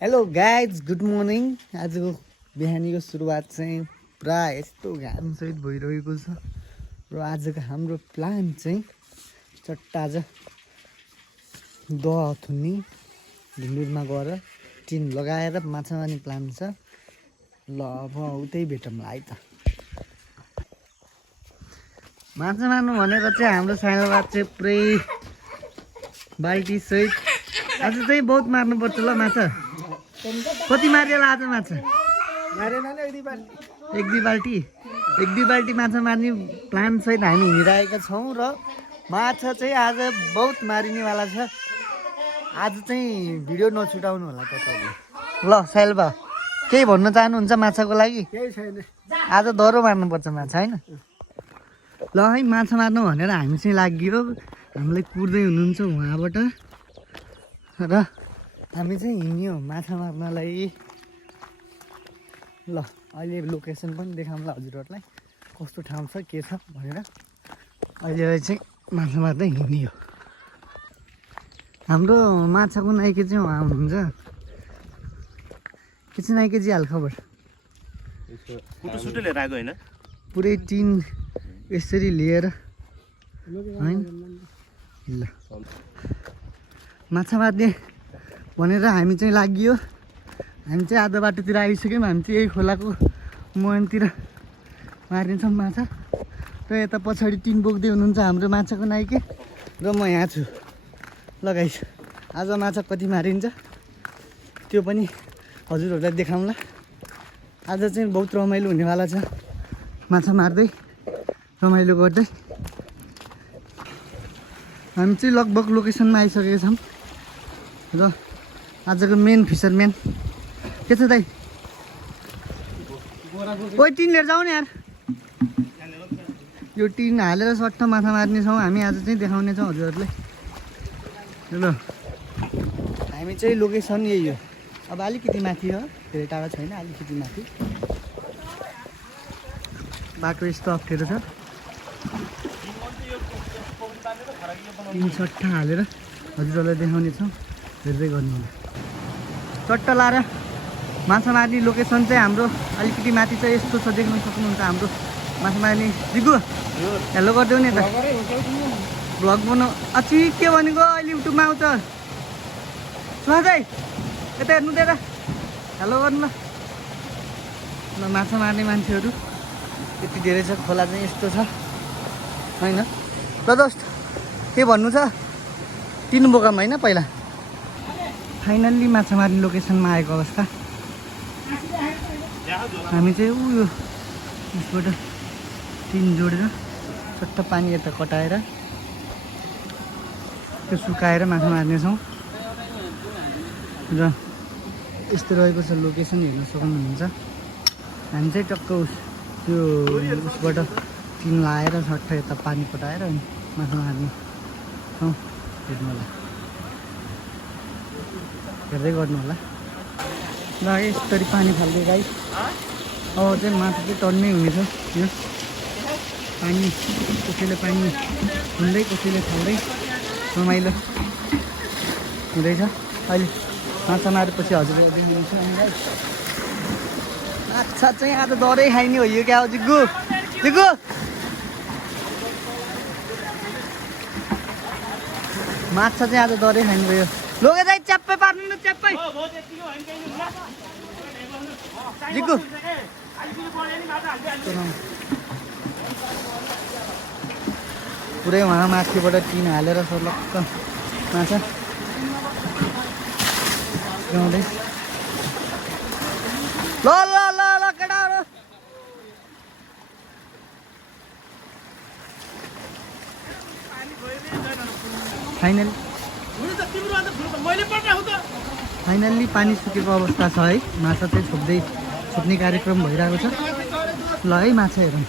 Hello guys good morning. आजको बिहानीको सुरुवात चाहिँ पुरा यस्तो घामसहित भइरहेको छ र आजको हाम्रो प्लान चाहिँ चट्टा आज दह थुन्नी ढुङ्गुरमा गएर टिन लगाएर माछा मार्ने प्लान छ। ल अब उतै भेटौँला है त। माछा मार्नु भनेर चाहिँ हाम्रो साइनोबाद चाहिँ पुरै बाल्टीसहित आज चाहिँ बहुत मार्नुपर्छ ल माछा। कति मारिएला आज माछा? एक दुई बाल्टी माछा मार्ने प्लान सहित हामी हिँडिरहेका छौँ र माछा चाहिँ आज बहुत मारिनेवाला छ। आज चाहिँ भिडियो नछुटाउनु होला तपाईँले। ल साइलबा केही भन्न चाहनुहुन्छ माछाको लागि? केही छैन, आज दह्रो मार्नुपर्छ माछा होइन। ल है माछा मार्नु भनेर हामी चाहिँ लाग्यो। हामीलाई कुर्दै हुनुहुन्छ उहाँबाट र हामी चाहिँ हिँड्यो माछा मार्नलाई। ल अहिले लोकेसन पनि देखाउँला हजुरहरूलाई कस्तो ठाउँ छ के छ भनेर। अहिले चाहिँ माछा मार्दै हिँड्यो। हाम्रो माछाको नाइके चाहिँ उहाँ हुनुहुन्छ। के चाहिँ नाइकेजी हाल खबर? सुटो लिएर आएको होइन, पुरै टिन यसरी लिएर होइन। ल माछा मार्ने भनेर हामी चाहिँ लाग्यो। हामी चाहिँ आधा बाटोतिर आइसक्यौँ। हामी चाहिँ यही खोलाको मुहानतिर मार्नेछौँ माछा र यता पछाडि टिन बोक्दै हुनुहुन्छ हाम्रो माछाको नाइके र म यहाँ छु। ल गाइस आज माछा कति मारिन्छ त्यो पनि हजुरहरूलाई देखाउँला। आज चाहिँ बहुत रमाइलो हुनेवाला छ माछा मार्दै रमाइलो गर्दै। हामी चाहिँ लगभग लोकेसनमा आइसकेका छौँ र आजको मेन फिसरम्यान के छ दाइ? ओइ टिन लिएर जाऊ न यार। यो टिन हालेर सट्ट माछा मार्नेछौँ हामी आज चाहिँ देखाउनेछौँ हजुरहरूलाई। ल हामी चाहिँ लोकेसन यही हो। अब अलिकति माथि हो, धेरै टाढा छैन, अलिकति माथि। बाटो यस्तो अप्ठ्यारो छ। टिन सट्टा हालेर हजुरहरूलाई देखाउनेछौँ, हेर्दै गर्नु होला। चट्टा लाएर माछा मार्ने लोकेसन चाहिँ हाम्रो अलिकति माथि छ। यस्तो छ, देख्न सक्नुहुन्छ हाम्रो माछा मार्ने। जिगु हेलो गरिदेऊ नि त, भ्लग बनाऊ। अच्छी के भनेको अहिले युट्युबमा आउँछ। सुहादै यता हेर्नु दिएर हेलो गर्नु ल। ल माछा मार्ने मान्छेहरू यति धेरै छ। खोला चाहिँ यस्तो छ होइन र दोस्त के भन्नु छ? टिन बोकाम होइन पहिला। फाइनल्ली माछा मार्ने लोकेसनमा आएको अवस्था। हामी चाहिँ उयो यसबाट टिन जोडेर चट्ट पानी यता कटाएर त्यो सुकाएर माछा मार्नेछौँ र यस्तो रहेको छ लोकेसन, हेर्न सक्नुहुन्छ। हामी चाहिँ टक्क त्यो उसबाट टिन लाएर सट्ट यता पानी कटाएर अनि माछा मार्ने छौँ। हेर्नु होला, हेर्दै गर्नु होला। ल यसरी पानी फाल्दै गाई। अब चाहिँ माछा चाहिँ टन्नै हुनेछ। यो पानी कसैले पानी हुँदै कसैले फाल्दै रमाइलो हुँदैछ। अहिले माछा मारेपछि हजुरले दिनुहुन्छ। माछा चाहिँ आज डरै खाइने हो यो क्या हो जिग्गु? जिग्गु माछा चाहिँ आज डरै खानु भयो। लोगे दाइ च्याप्पै पार्नु न, च्याप्पै। जिग्गु पुरै उहाँ माथिबाट टिन हालेर सर्लक्क माछा गाउँदै। ल ल ल ल केटाहरू फाइनल्ली पानी सुकेको अवस्था छ है। माछा चाहिँ छोप्ने कार्यक्रम भइरहेको छ। ल है माछा हेरौँ।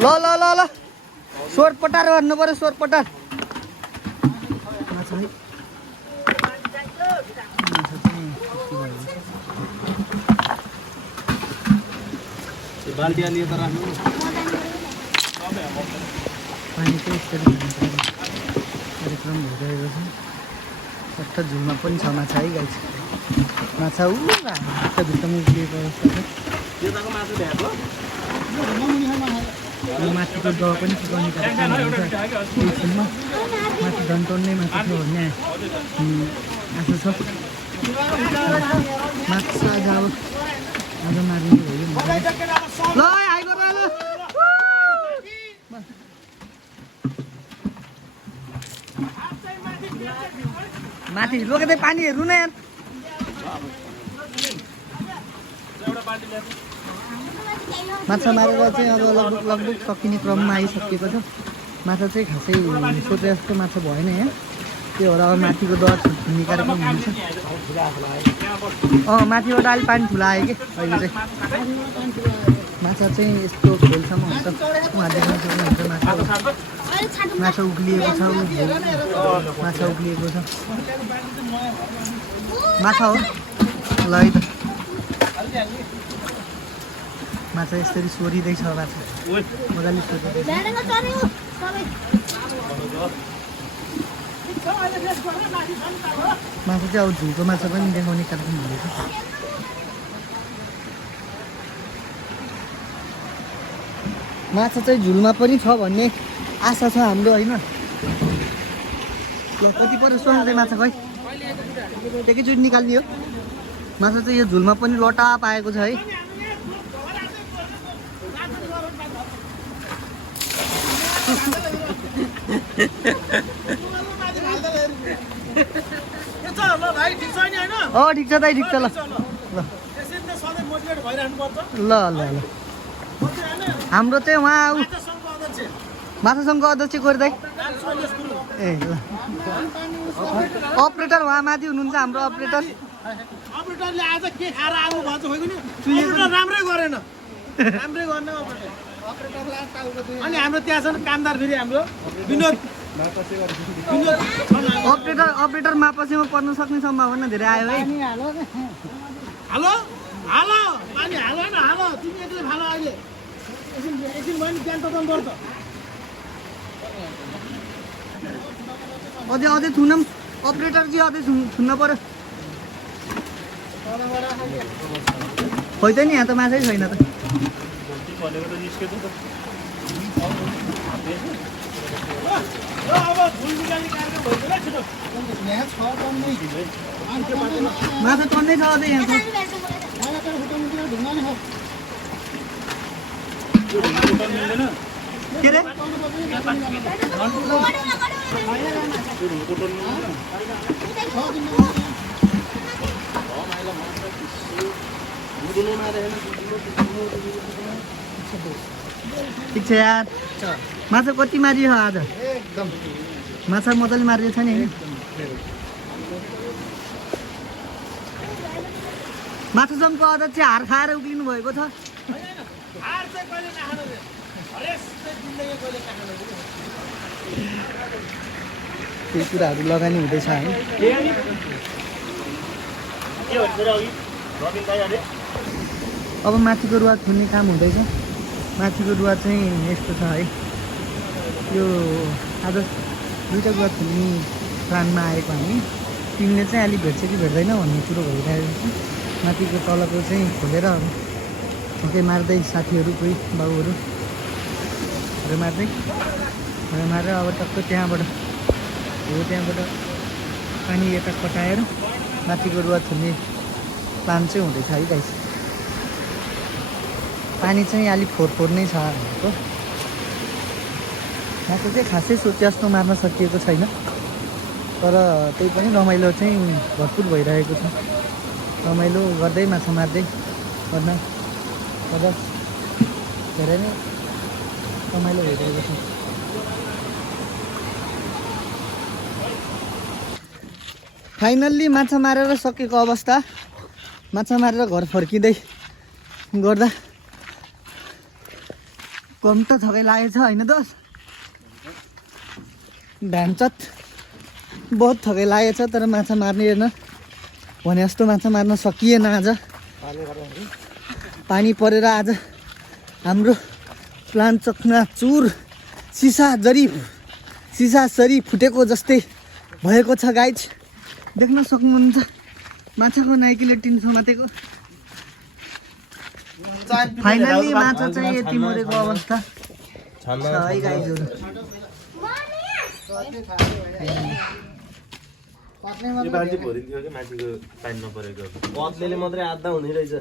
ल ल ल ल सोर पटार गर्नु पर्यो, सोर पटार। माछा है पानी चाहिँ यसरी कार्यक्रम भइरहेको छ। सट्टा झुलमा पनि छ माछा है गाइस। माछा भित्तामा उक्लिएको अवस्था छ। माथिको दह पनि सुकाउने कार्यक्रम हुन्छ एकछिनमा। माथि डन्टोन्ने माछा छ भन्ने आशा छ। माछा आज मारिने भयो ल आइगयो ल माथि लोकेदै पानी हेर्नु न यार। माछा मारेर चाहिँ अब लगभग सकिने क्रममा आइसकेको छ। माछा चाहिँ खासै सोचे जस्तो माछा भएन यहाँ। त्यो भएर अब माथिको दर छुट्ने कार्यक्रम हुन्छ। माथिबाट अलि पानी ठुलो आयो कि अहिले चाहिँ। माछा चाहिँ यस्तो खोलसम्म हुन्छ। उहाँ देख्न सक्नुहुन्छ माछा उक्लिएको छ। माछा उक्लिएको छ। माछा हो ल है त। माछा यसरी सोरिँदैछ। माछा मजाले सोरिँदैछ। माछा चाहिँ अब झुलको माछा पनि देखाउने कार्यक्रम हुँदैछ। माछा चाहिँ झुलमा पनि छ भन्ने आशा छ हाम्रो होइन। ल कति पर्यो सोच्दै माछा खै एकैचोटि निकाल्ने हो। माछा चाहिँ यो झुलमा पनि लटा पाएको छ है। ठिक छ दाइ ठिक छ ल ल ल ल हाम्रो चाहिँ उहाँ माछा सङ्घको अध्यक्ष गोर्दै ए ल अपरेटर उहाँ माथि हुनुहुन्छ हाम्रो अपरेटर। अपरेटरले आज के खाएर आउनु भन्छ खोइ नि राम्रै गरेन। राम्रै गर्न अनि हाम्रो त्यहाँ छन् कामदार फेरि हाम्रो विनोद अपरेटर मापसीमा पर्न सक्ने सम्भावना धेरै आयो है। हालो हालो पानी हालो न हालो तिमी एक्लै फालो अहिले एकछिन भयो नि त्यहाँ त गर्छ। अझै थुनम अपरेटर चाहिँ अझै थुन्न पर्यो। खोइ त नि यहाँ त माछै छैन त। माछा टन्नै छ अझै यहाँ त। के रे ठिक छ यार। माछा कति मारियो आज? एकदम माछा मजाले मारिएको छ नि होइन। माछा सङ्घको अध्यक्ष हार खाएर उक्लिनु भएको छ। त्यही कुराहरू लगानी हुँदैछ है। अब माथिको रुवा थुन्ने काम हुँदैछ। माथिको रुवा चाहिँ यस्तो छ है। यो आज दुईवटा रुवा थुन्ने प्लानमा आएको हामी। टिमले चाहिँ अलिक भेट्छ कि भेट्दैन भन्ने कुरो भइरहेको छ। माथिको तलको चाहिँ खोलेर ठोकै मार्दै साथीहरू कोही बाबुहरू मार्दै मारेर अब टक्क त्यहाँबाट पानी यता कटाएर माथिको रुवा थुन्ने प्लान चाहिँ हुँदैछ है गाइस। पानी चाहिँ अलिक फोहोर नै छ भनेको। माछा चाहिँ खासै सोचे जस्तो मार्न सकिएको छैन। तर त्यही पनि रमाइलो चाहिँ भरपुर भइरहेको छ। रमाइलो गर्दै माछा मार्दै गर्न धेरै नै रमाइलो भइरहेको छ। फाइनल्ली माछा मारेर सकेको अवस्था। माछा मारेर घर फर्किँदै गर्दा कम त थकै लागेछ होइन दोस्त? भ्यानचत बहुत थकै लागेछ। तर माछा मार्ने भने जस्तो माछा मार्न सकिएन आज। पानी परेर आज हाम्रो प्लान चकनाचुर सिसासरी फुटेको जस्तै भएको छ गाइज। देख्न सक्नुहुन्छ माछाको नाइकीले टिन समातेको। फाइनली माछा चाहिँ यति मरेको अवस्था छ है गाइजहरू। माथिको पानी नपरेको कत्लेले मात्रै आधा हुने रहेछ।